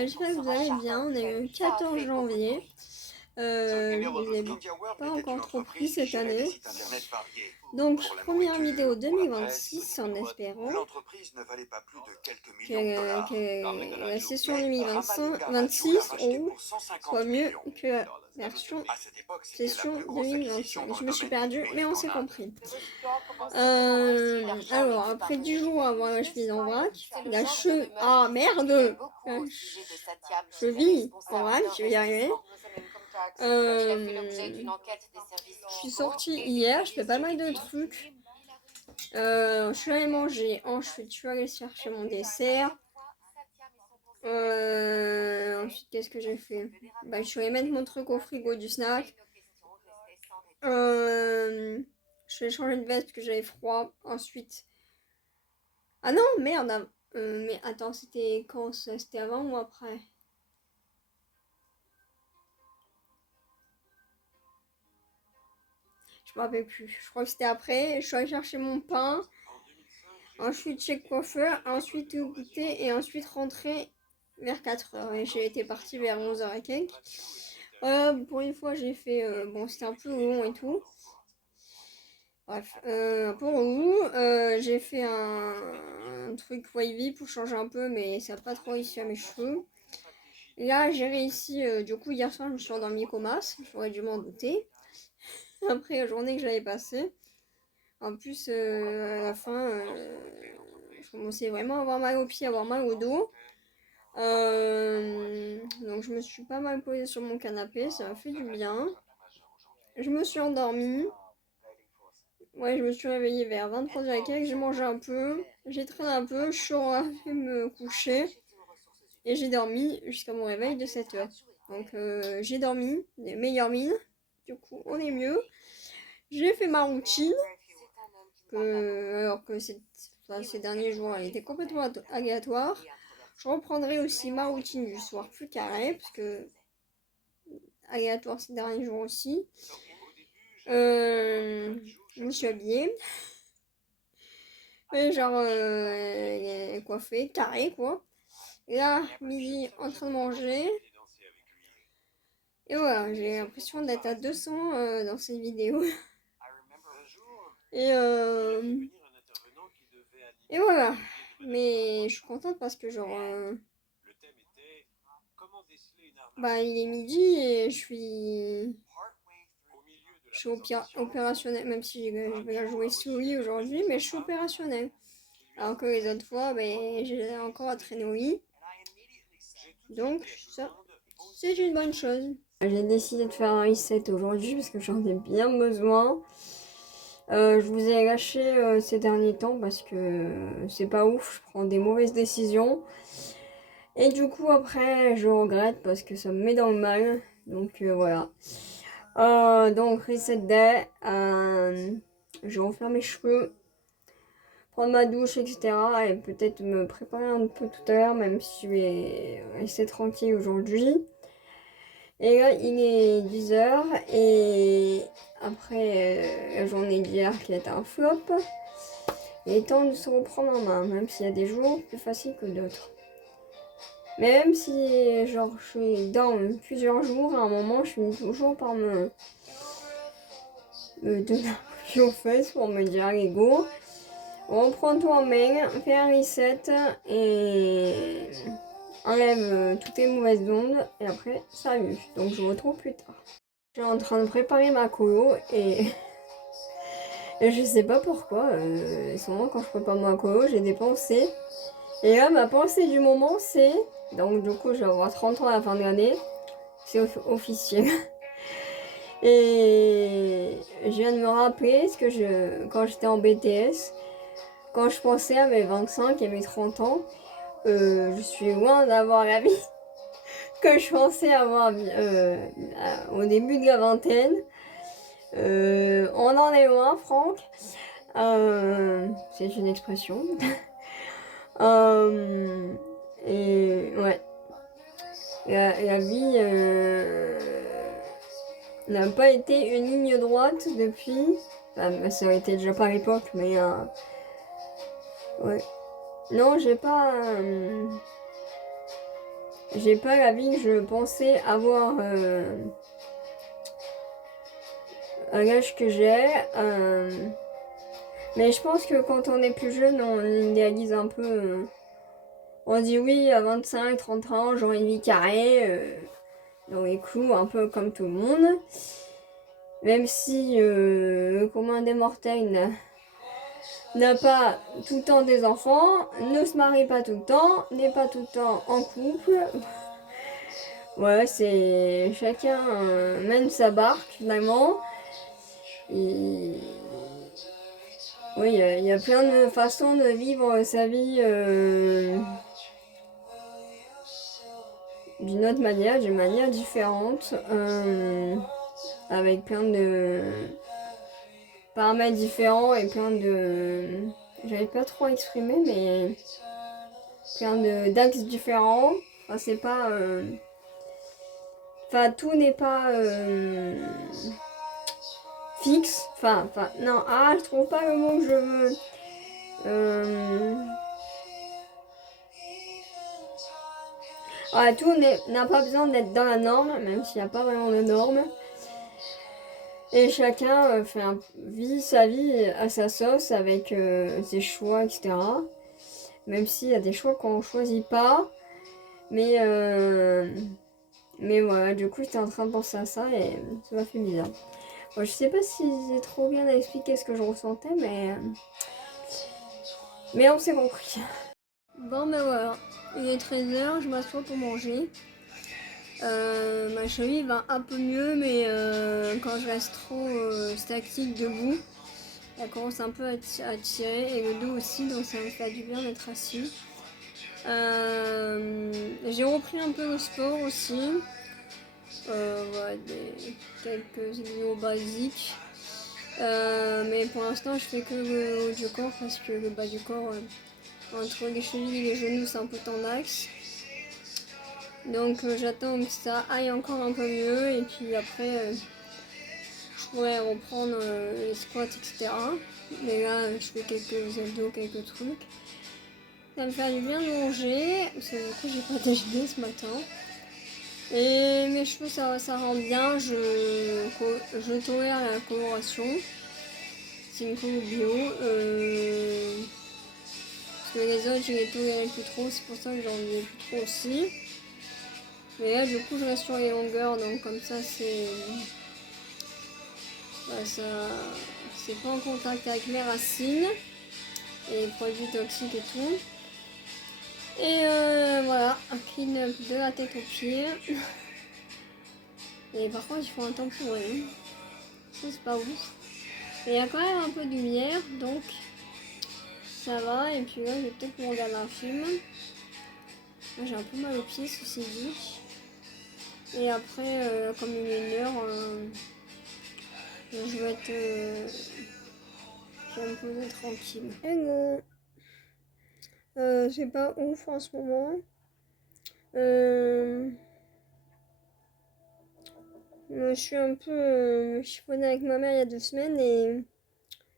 j'espère que vous allez bien. On est le 14 janvier. Je ne l'ai pas encore trop pris cette année. Donc, première vidéo 2026 en espérant que la session 2026 soit mieux que la version session 2025. Je me suis perdue, mais on s'est compris. Alors, après 10 jours à avoir la cheville en vrac, ah merde! Cheville en vrac, je vais y arriver. Je suis sortie hier, je fais pas mal de trucs. Je suis allée manger, ensuite je suis allée chercher mon dessert. Ensuite, qu'est-ce que j'ai fait? Je suis allée mettre mon truc au frigo du snack. Je suis allée changer de veste parce que j'avais froid. Ensuite. Ah non, merde! Mais attends, c'était quand ça? C'était avant ou après? Je me rappelle plus. Je crois que c'était après. Je suis allée chercher mon pain. Ensuite, chez le coiffeur. Ensuite, au goûter. Et ensuite, rentrer vers 4h. Et j'ai été partie vers 11h et quelques. Pour une fois, j'ai fait... bon, c'était un peu long et tout. Bref, un peu relou. J'ai fait un truc wavy pour changer un peu. Mais ça n'a pas trop réussi à mes cheveux. Et là, j'ai réussi... du coup, hier soir, je me suis endormie comme as. J'aurais dû m'en douter. Après la journée que j'avais passée. En plus, à la fin, je commençais vraiment à avoir mal aux pieds, à avoir mal au dos. Donc je me suis pas mal posée sur mon canapé, ça m'a fait du bien. Je me suis endormie. Ouais, je me suis réveillée vers 23h et quelques, j'ai mangé un peu, j'ai traîné un peu, je suis allée me coucher. Et j'ai dormi jusqu'à mon réveil de 7h. Donc j'ai dormi, des meilleures mines. Du coup, on est mieux. J'ai fait ma routine. Alors que ces derniers jours, elle était complètement aléatoire. Je reprendrai aussi ma routine du soir plus carré, parce que aléatoire ces derniers jours aussi. Je me suis habillée. Et genre, coiffée, carré quoi. Et là, midi, en train de manger. Et voilà, j'ai l'impression d'être à 200 dans cette vidéo. Et, et voilà. Mais je suis contente parce que genre... il est midi et je suis opérationnelle, même si je vais la jouer souris aujourd'hui, mais je suis opérationnelle. Alors que les autres fois, j'ai encore à traîner au lit. Donc ça, c'est une bonne chose. J'ai décidé de faire un reset aujourd'hui parce que j'en ai bien besoin. Je vous ai lâché ces derniers temps parce que c'est pas ouf, je prends des mauvaises décisions. Et du coup après je regrette parce que ça me met dans le mal. Donc voilà. Donc reset day. Je vais refaire mes cheveux, prendre ma douche, etc. Et peut-être me préparer un peu tout à l'heure, même si je vais rester tranquille aujourd'hui. Et là il est 10h et après la journée d'hier qui est un flop. Il est temps de se reprendre en main, même s'il y a des jours plus faciles que d'autres. Mais même si genre je suis down plusieurs jours, à un moment je finis toujours par me donner un coup aux fesses pour me dire allez go, reprends-toi en main, fais un reset et enlève toutes les mauvaises ondes et après salut. Donc je vous retrouve plus tard. Je suis en train de préparer ma colo et je sais pas pourquoi, souvent quand je prépare ma colo j'ai des pensées. Et là ma pensée du moment c'est, donc du coup je vais avoir 30 ans à la fin de l'année, c'est officiel. Et je viens de me rappeler ce que quand j'étais en BTS, quand je pensais à mes 25 et mes 30 ans, je suis loin d'avoir la vie que je pensais avoir au début de la vingtaine. On en est loin, Franck. C'est une expression. Et ouais, la vie n'a pas été une ligne droite depuis. Ça aurait été déjà pas à l'époque, mais ouais. Non, j'ai pas. j'ai pas la vie que je pensais avoir à l'âge que j'ai. Mais je pense que quand on est plus jeune, on idéalise un peu. On dit oui, à 25, 30 ans, j'aurai une vie carrée, dans les clous, un peu comme tout le monde. Même si le commun des mortels n'a pas tout le temps des enfants, ne se marie pas tout le temps, n'est pas tout le temps en couple. Ouais, c'est chacun mène sa barque finalement. Et... Oui, il y a plein de façons de vivre sa vie d'une autre manière, d'une manière différente, avec plein de paramètres différents et plein de... J'arrive pas trop à exprimer, mais plein d'axes différents. Enfin, c'est pas... Enfin, tout n'est pas fixe. Non, je trouve pas le mot que je veux. Tout n'a pas besoin d'être dans la norme, même s'il n'y a pas vraiment de norme. Et chacun vit sa vie à sa sauce avec ses choix, etc. Même s'il y a des choix qu'on ne choisit pas. Mais voilà, du coup, j'étais en train de penser à ça et ça m'a fait bizarre. Bon, je sais pas si j'ai trop bien à expliquer ce que je ressentais, mais on s'est compris. Bon, ben voilà, il est 13h, je m'assois pour manger. Ma cheville va un peu mieux, mais quand je reste trop statique debout, elle commence un peu à tirer, et le dos aussi, donc ça me fait du bien d'être assis. J'ai repris un peu le sport aussi. Voilà, quelques vidéos basiques. Mais pour l'instant, je fais que le haut du corps parce que le bas du corps, entre les chevilles et les genoux, c'est un peu tendax. Donc j'attends que ça aille encore un peu mieux et puis après, je pourrais reprendre les squats, etc. Mais là, je fais quelques abdos, quelques trucs. Ça me fait du bien de manger, parce que du coup, j'ai pas déjeuné ce matin. Et mes cheveux, ça rend bien, je tolère la coloration. C'est une couleur bio. Parce que les autres, je les tolérais plus trop, c'est pour ça que j'en ai plus trop aussi. Mais là, du coup, je reste sur les longueurs, donc comme ça, c'est pas en contact avec mes racines et les produits toxiques et tout. Et voilà, un clean-up de la tête aux pieds. Et par contre, il faut un temps pourri. Ça, c'est pas ouf. Et il y a quand même un peu de lumière, donc ça va. Et puis là, je vais peut-être me regarder un film. Moi, j'ai un peu mal aux pieds, ceci dit. Et après, comme il est une heure, je vais je vais me poser tranquille. Hello. C'est pas ouf en ce moment. Je suis un peu chiffonnée avec ma mère il y a 2 semaines et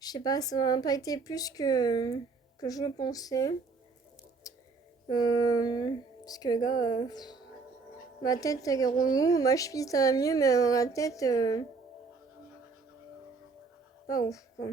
je sais pas, ça m'a impacté plus que je le pensais. Parce que là, ma tête elle est relou, ma cheville ça va mieux, mais la tête, pas ouf quoi.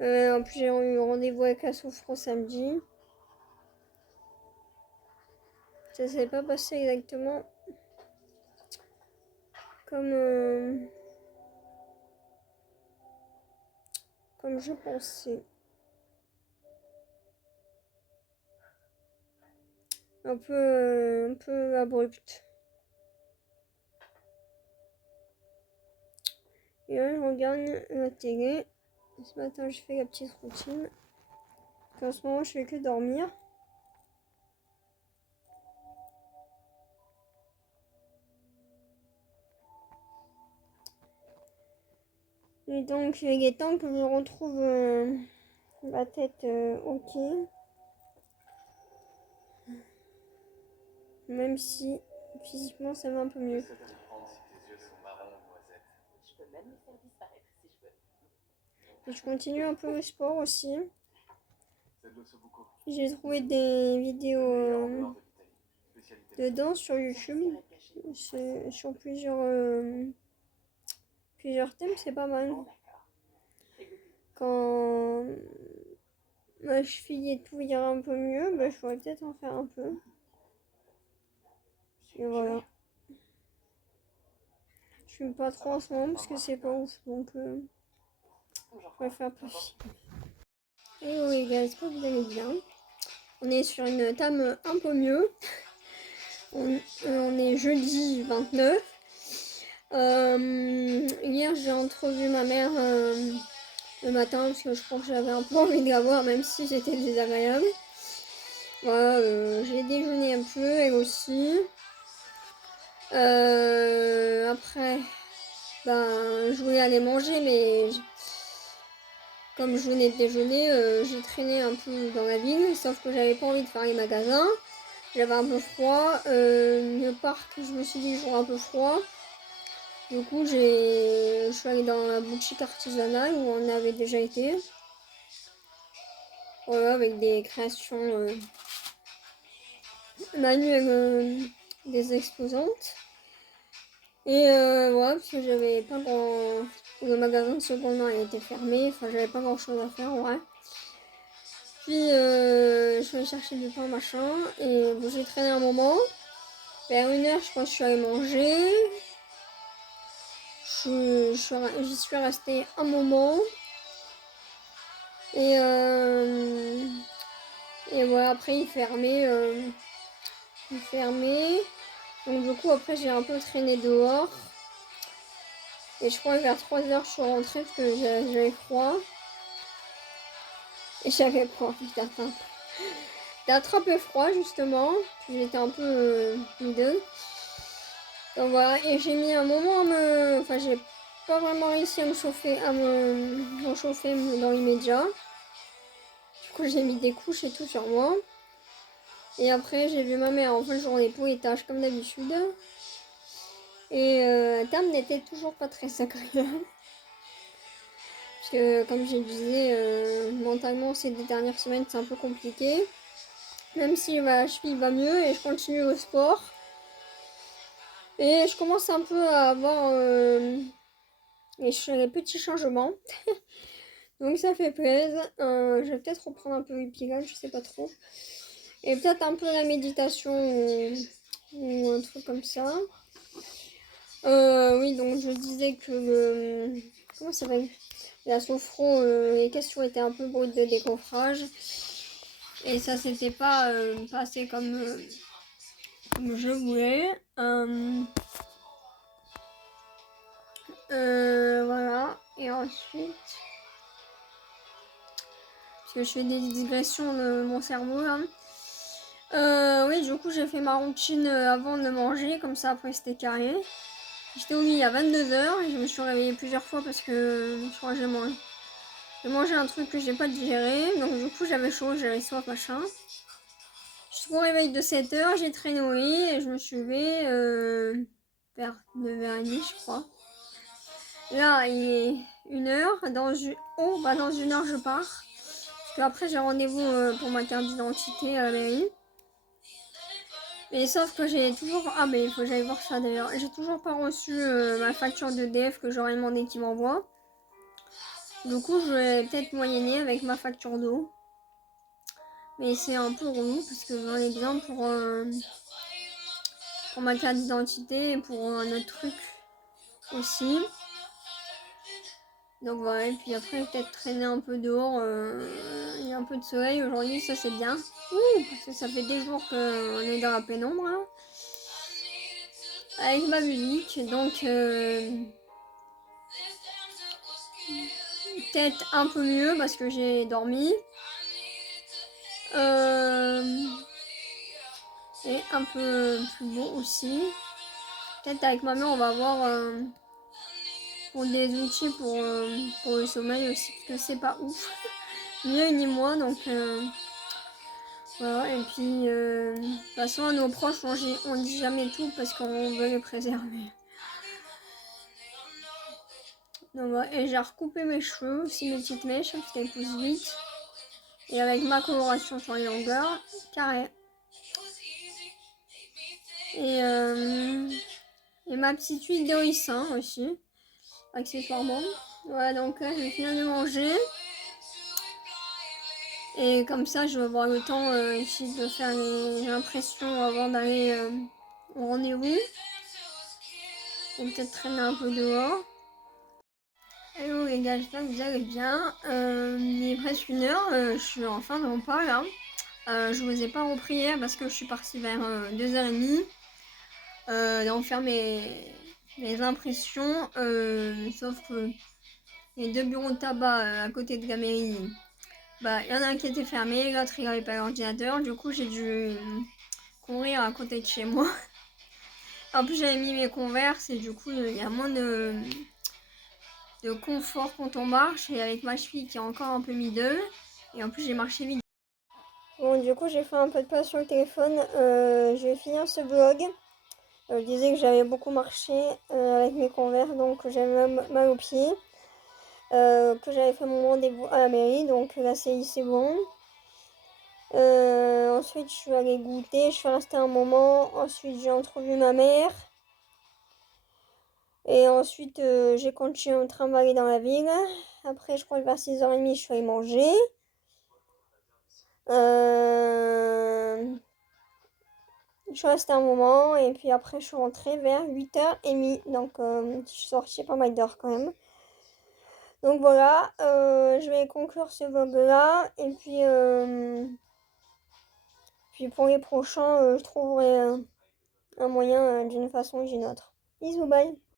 En plus j'ai eu rendez-vous avec la sophro samedi. Ça s'est pas passé exactement comme, comme je pensais. Un peu abrupt. Et là, je regarde la télé. Ce matin, je fais la petite routine. En ce moment, je fais que dormir. Et donc, il est temps que je retrouve ma tête ok. Même si physiquement, ça va un peu mieux. Je sais te comprendre si tes yeux sont marrons, noisette. Je peux même les faire disparaître si je veux. Et je continue un peu le sport aussi. C'est de l'ossobuco. J'ai trouvé des vidéos Le meilleur en dehors de l'Italie. spécialité. de danse sur YouTube. C'est sur plusieurs thèmes, c'est pas mal. Bon, d'accord. Fais goûter. Quand ma cheville et tout ira un peu mieux, bah, je pourrais peut-être en faire un peu. Et voilà. Je fume pas trop en ce moment parce que c'est pas ouf, donc je préfère plus. Et oui, gars, j'espère que vous allez bien. On est sur une table un peu mieux. On est jeudi 29. Hier, j'ai entrevu ma mère le matin parce que je crois que j'avais un peu envie de la voir, même si j'étais désagréable. Voilà, j'ai déjeuné un peu, elle aussi. Après, ben, je voulais aller manger, mais comme je venais de déjeuner, j'ai traîné un peu dans la ville, sauf que j'avais pas envie de faire les magasins. J'avais un peu froid. Le parc, je me suis dit, j'aurai un peu froid. Du coup, je suis allée dans la boutique artisanale où on avait déjà été. Voilà, avec des créations manuelles des exposantes. Et voilà, parce que j'avais pas grand... Le magasin de seconde main était fermé, enfin j'avais pas grand chose à faire, ouais. Puis je suis allée chercher du pain, machin, et bon, j'ai traîné un moment. Vers 1h, je crois que je suis allée manger. J'y suis restée un moment. Et voilà, après il fermait. Donc du coup, après j'ai un peu traîné dehors. Et je crois que vers 3h, je suis rentrée parce que j'avais froid. Et j'avais pas envie d'attraper froid, justement. J'étais un peu mideuse. Donc voilà, et j'ai mis un moment à me... Enfin, j'ai pas vraiment réussi à me chauffer, me chauffer dans l'immédiat. Du coup, j'ai mis des couches et tout sur moi. Et après, j'ai vu ma mère en fin de journée pour les tâches, comme d'habitude. Et Tam n'était toujours pas très agréable. Parce que, comme je disais, mentalement, ces 2 dernières semaines, c'est un peu compliqué. Même si ma cheville va mieux et je continue le sport. Et je commence un peu à avoir les petits changements. Donc ça fait plaisir. Je vais peut-être reprendre un peu le pilates, je sais pas trop. Et peut-être un peu la méditation ou un truc comme ça. Oui, donc je disais que comment ça s'appelle, la sophro, les questions étaient un peu brutes de décoffrage. Et ça s'était pas passé comme je voulais. Voilà. Et ensuite, parce que je fais des digressions de mon cerveau là. Oui, du coup, j'ai fait ma routine avant de manger, comme ça après c'était carré. J'étais au lit à 22h et je me suis réveillée plusieurs fois parce que je crois que j'ai mangé un truc que j'ai pas digéré. Donc, du coup, j'avais chaud, j'avais soif, machin. Je suis au réveil de 7h, j'ai traîné au lit et je me suis levée vers 9h30, je crois. Là, il est 1h. Dans 1h, je pars. Parce qu'après, j'ai rendez-vous pour ma carte d'identité à la mairie. Mais sauf que j'ai toujours... Ah, mais il faut que j'aille voir ça d'ailleurs. J'ai toujours pas reçu ma facture d'EDF que j'aurais demandé qu'il m'envoie. Du coup, je vais peut-être moyenner avec ma facture d'eau. Mais c'est un peu relou parce que j'en ai besoin pour ma carte d'identité et pour un autre truc aussi. Donc voilà, et puis après peut-être traîner un peu dehors, il y a un peu de soleil aujourd'hui, ça c'est bien. Ouh, parce que ça fait des jours qu'on est dans la pénombre hein, avec ma musique, donc peut-être un peu mieux parce que j'ai dormi. Et un peu plus beau aussi. Peut-être avec ma mère on va voir pour des outils pour le sommeil aussi, parce que c'est pas ouf. Ni eux ni moi, donc voilà. Et puis de toute façon à nos proches on dit jamais tout parce qu'on veut les préserver. Donc voilà. Et j'ai recoupé mes cheveux aussi, mes petites mèches parce qu'elles poussent vite. Et avec ma coloration sur les longueurs, carré. Et ma petite huile de ricin aussi, accessoirement. Voilà, donc là, je vais finir de manger. Et comme ça, je vais avoir le temps ici de faire les impressions avant d'aller au rendez-vous. Et peut-être traîner un peu dehors. Hello les gars, j'espère que vous allez bien. Il est presque 1h, je suis en fin de repas là. Je vous ai pas repris hier parce que je suis partie vers 2h30. Donc faire mes impressions. Sauf que les 2 bureaux de tabac à côté de la mairie, bah, il y en a un qui était fermé, l'autre il avait pas l'ordinateur. Du coup, j'ai dû courir à côté de chez moi. En plus, j'avais mis mes Converse et du coup, il y a moins de confort quand on marche. Et avec ma cheville qui est encore un peu middle. Et en plus, j'ai marché vite. Bon, du coup, j'ai fait un peu de pas sur le téléphone. Je vais finir ce vlog. Je disais que j'avais beaucoup marché avec mes Converse, donc j'avais mal aux pieds. Que j'avais fait mon rendez-vous à la mairie, donc là c'est bon. Ensuite, je suis allée goûter, je suis restée un moment. Ensuite, j'ai entrevu ma mère. Et ensuite, j'ai continué à travailler dans la ville. Après, je crois que vers 6h30, je suis allée manger. Je suis restée un moment et puis après, je suis rentrée vers 8h30. Donc, je suis sortie pas mal d'heures quand même. Donc voilà, je vais conclure ce vlog-là. Et puis pour les prochains, je trouverai un moyen d'une façon ou d'une autre. Bisous, bye!